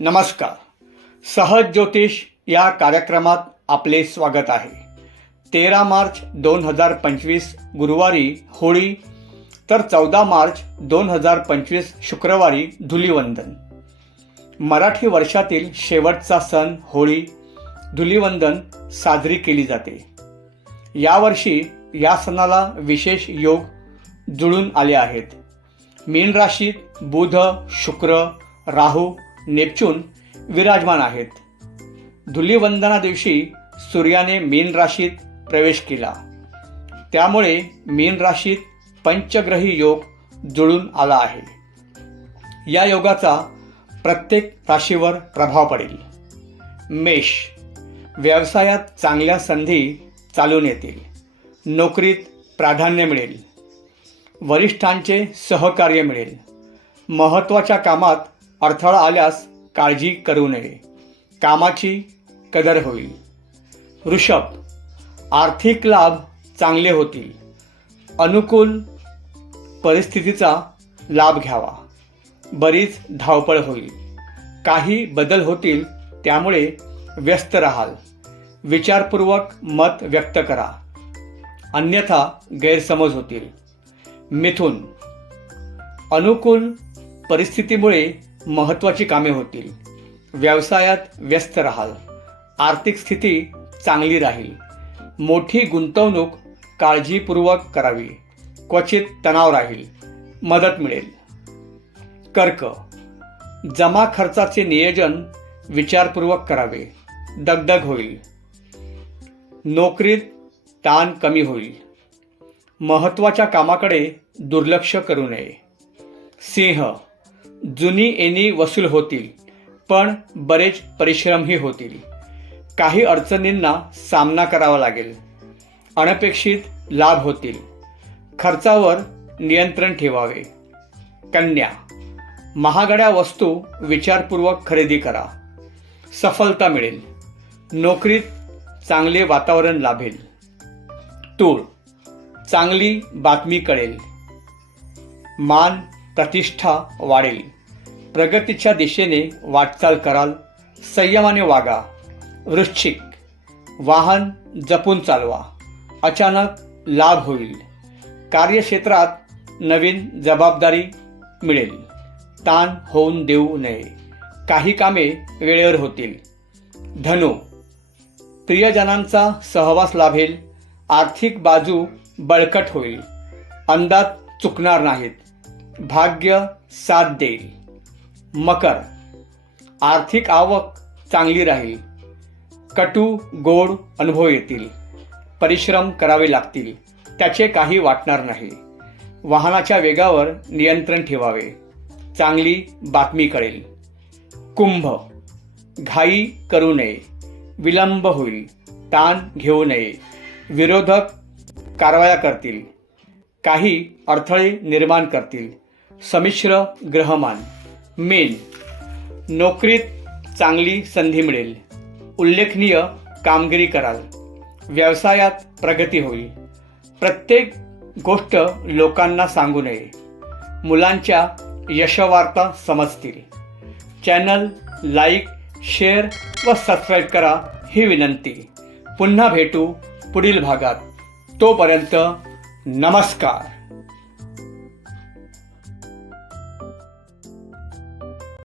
नमस्कार. सहज ज्योतिष या कार्यक्रमात आपले स्वागत आहे. तेरा मार्च दोन हजार पंचवीस गुरुवारी होळी तर चौदा मार्च दोन हजार पंचवीस शुक्रवारी धुलिवंदन. मराठी वर्षातील शेवटचा सण होळी धुलिवंदन साजरी केली जाते. यावर्षी या सणाला विशेष योग जुळून आले आहेत. मीन राशीत बुध शुक्र राहू नेपच्यून विराजमान आहेत. धुलीवंदना दिवशी सूर्याने मीन राशीत प्रवेश केला. त्यामुळे मीन राशीत पंचग्रही योग जुळून आला आहे. या योगाचा प्रत्येक राशीवर प्रभाव पडेल. मेष व्यवसायात चांगल्या संधी चालून येतील. नोकरीत प्राधान्य मिळेल. वरिष्ठांचे सहकार्य मिळेल. महत्त्वाच्या कामात अडथळा आल्यास काळजी करू नये. कामाची कदर होईल. वृषभ आर्थिक लाभ चांगले होतील. अनुकूल परिस्थितीचा लाभ घ्यावा. बरीच धावपळ होईल. काही बदल होतील त्यामुळे व्यस्त राहाल. विचारपूर्वक मत व्यक्त करा. अन्यथा गैरसमज होतील. मिथुन अनुकूल परिस्थितीमुळे महत्त्वाची कामे होतील. व्यवसायात व्यस्त राहाल. आर्थिक स्थिती चांगली राहील. मोठी गुंतवणूक काळजीपूर्वक करावी. क्वचित तणाव राहील. मदत मिळेल. कर्क. जमा खर्चाचे नियोजन विचारपूर्वक करावे. दगदग होईल. नोकरीत ताण कमी होईल. महत्त्वाच्या कामाकडे दुर्लक्ष करू नये. सिंह. जुनी येणी वसूल होतील पण बरेच परिश्रमही होतील. काही अडचणींना सामना करावा लागेल. अनपेक्षित लाभ होतील. खर्चावर नियंत्रण ठेवावे. कन्या महागड्या वस्तू विचारपूर्वक खरेदी करा. सफलता मिळेल. नोकरीत चांगले वातावरण लाभेल. तूळ चांगली बातमी कळेल. मान प्रतिष्ठा वाढेल. प्रगतीच्या दिशेने वाटचाल कराल. संयमाने वागा. वृश्चिक. वाहन जपून चालवा. अचानक लाभ होईल. कार्यक्षेत्रात नवीन जबाबदारी मिळेल. ताण होऊन देऊ नये. काही कामे वेळेवर होतील. धनु. प्रियजनांचा सहवास लाभेल. आर्थिक बाजू बळकट होईल. अंदाज चुकणार नाहीत. भाग्य साथ देईल. मकर. आर्थिक आवक चांगली राहील. कटू गोड अनुभव येतील. परिश्रम करावे लागतील. त्याचे काही वाटणार नाही. वाहनाच्या वेगावर नियंत्रण ठेवावे. चांगली बातमी कळेल. कुंभ. घाई करू नये. विलंब होईल. ताण घेऊ नये. विरोधक कारवाया करतील. काही अडथळे निर्माण करतील. समिश्र ग्रहमान. मेन. नोकरीत चांगली संधी मिळेल. उल्लेखनीय कामगिरी कराल. व्यवसायात प्रगती होईल. प्रत्येक गोष्ट लोकांना सांगू नये. मुलांच्या यशवार्ता समजतील. चॅनल लाईक शेअर व सबस्क्राईब करा ही विनंती. पुन्हा भेटू पुढील भागात. तोपर्यंत नमस्कार.